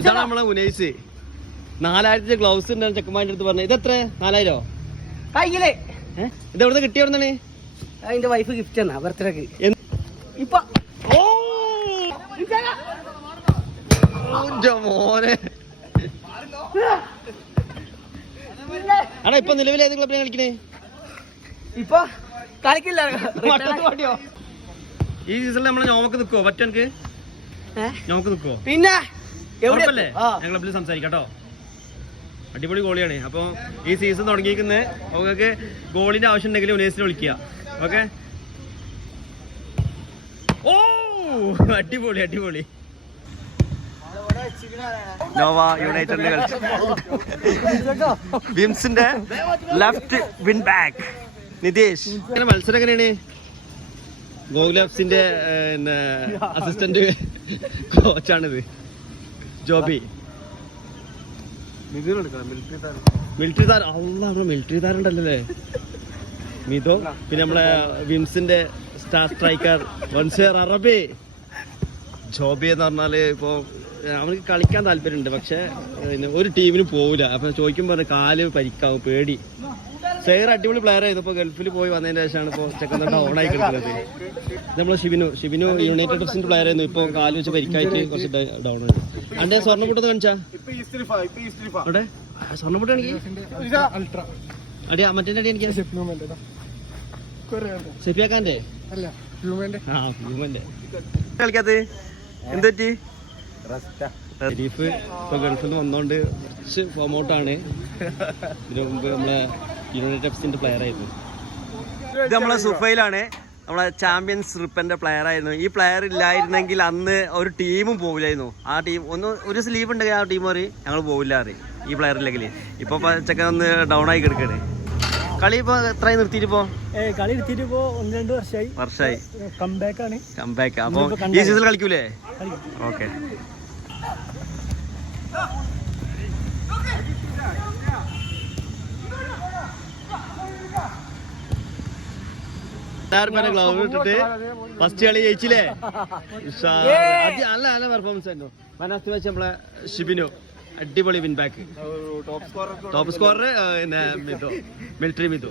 ഇതാണ് നമ്മളെ ഉനൈസ് 4000 ഗ്ലൗസ് ഉണ്ടായിരുന്നു ചെക്കന്മാരുടെ അടുത്ത് പറഞ്ഞു. ഇതെത്ര 4000 കയ്യില് ഇത് എവിടെ കിട്ടിയ എവിടുന്നാണ്? അതിന്റെ വൈഫ് ഗിഫ്റ്റ് എന്നാ ബർത്ത്ഡേക്ക്. ഇപ്പൊ മോനെ ആടാ ഇപ്പൊ നിലവിൽ ഏത് ക്ലബിനെ കളിക്കണേ? ഇപ്പൊ കളിക്കില്ല. ഈ സീസണിൽ നമ്മളെ ഞോമക്ക് നിക്കുവോ? പറ്റെനിക്ക് ഞോമക്ക് നിക്കുവോ? പിന്നെ എവിടെയല്ലേ ഞാൻ ക്ലബിൽ സംസാരിക്കാം കേട്ടോ. അടിപൊളി ഗോളിയാണ്. അപ്പൊ ഈ സീസൺ തുടങ്ങിയിരിക്കുന്നത് നിങ്ങൾക്ക് ഗോളിന്റെ ആവശ്യം ഉണ്ടെങ്കിൽ ഉനൈസിനെ വിളിക്കുക. ഓക്കെ. ഓ അടിപൊളി അടിപൊളി. നോവ യുണൈറ്റഡിന്റെ കളിച്ചു. വിംസിന്റെ ലെഫ്റ്റ് വിൻ ബാക്ക് നിതേഷ്. മത്സരം എങ്ങനെയാണ്? ഗോകുലഫ്സിന്റെ അസിസ്റ്റന്റ് കോച്ചാണിത് ജോബി. മിലിറ്ററി താരം. അള്ളാ മിലിറ്ററി താരം ഉണ്ടല്ലേ മിതോ. പിന്നെ നമ്മളെ വിംസിന്റെ സ്റ്റാർ സ്ട്രൈക്കർ വൻസേർ അറബി ജോബി എന്ന് പറഞ്ഞാല് ഇപ്പൊ അവർക്ക് കളിക്കാൻ താല്പര്യമുണ്ട്, പക്ഷെ ഒരു ടീമിന് പോവില്ല. അപ്പൊ ചോദിക്കുമ്പോ കാല് പരിക്കാവും, പേടി. സെയർ അടിപൊളി പ്ലെയർ ആയിരുന്നു. ഇപ്പൊ ഗൾഫിൽ പോയി വന്നതിന് ശേഷമാണ് ഇപ്പൊ ചെക്കൻ ഡൗൺ ആയി കിടക്കുന്നത്. നമ്മളെ ഷിബിനു യുണൈറ്റഡ് എഫ്സിന്റെ പ്ലെയർ ആയിരുന്നു. ഇപ്പൊ കാല് വെച്ച് പരിക്കായിട്ട് കുറച്ച് ഡൗൺ ആയി. അന്റെ സ്വർണ്ണപ്പൂട്ട് കാണിച്ചാ അവിടെ സ്വർണ്ണപ്പൂട്ട് കാണിക്കും. അടിയാ മറ്റേ അടി എനിക്ക് സെഫിയാക്കാന്റെ കളിക്കാത്ത എന്ത് പറ്റി? ഷെരീഫ് ഇപ്പൊ ഗൾഫിൽ നിന്ന് വന്നോണ്ട് കുറച്ച് ഫോം ഔട്ടാണ്. ഇതിനു മുമ്പ് നമ്മളെ യുണൈറ്റഡ് എഫ്സിന്റെ പ്ലെയർ ആയിരുന്നു. ഇത് നമ്മളെ സുഫൈലാണ്, നമ്മളെ ചാമ്പ്യൻസ് റിപ്പന്റെ പ്ലെയർ ആയിരുന്നു. ഈ പ്ലെയർ ഇല്ലായിരുന്നെങ്കിൽ അന്ന് ഒരു ടീമും പോവില്ലായിരുന്നു. ആ ടീം ഒരു സ്ലീവ് ഉണ്ടെങ്കിൽ ആ ടീം പറയും ഞങ്ങൾ പോവില്ല അറിയും ഈ പ്ലെയർ ഇല്ലെങ്കിൽ. ഇപ്പൊ ചെക്കൻ ഒന്ന് ഡൗൺ ആയി കിടക്കാണ്. കളി ഇപ്പൊ എത്രയായി നിർത്തിയിട്ടിപ്പോ? കളി എടുത്തിട്ട് ഇപ്പോ 1-2 വർഷമായി. കംബാക്ക്. അപ്പൊ ഈ സീസണിൽ കളിക്കൂലേ? ഓക്കെ. ഇട്ടിട്ട് ഫസ്റ്റ് കളി ജയിച്ചില്ലേ? നല്ല പെർഫോമൻസ് ആയിരുന്നു. മനസ്സ് വെച്ച് നമ്മളെ ഷിബിനു അടിപൊളി win back. Top scorer military Mithu.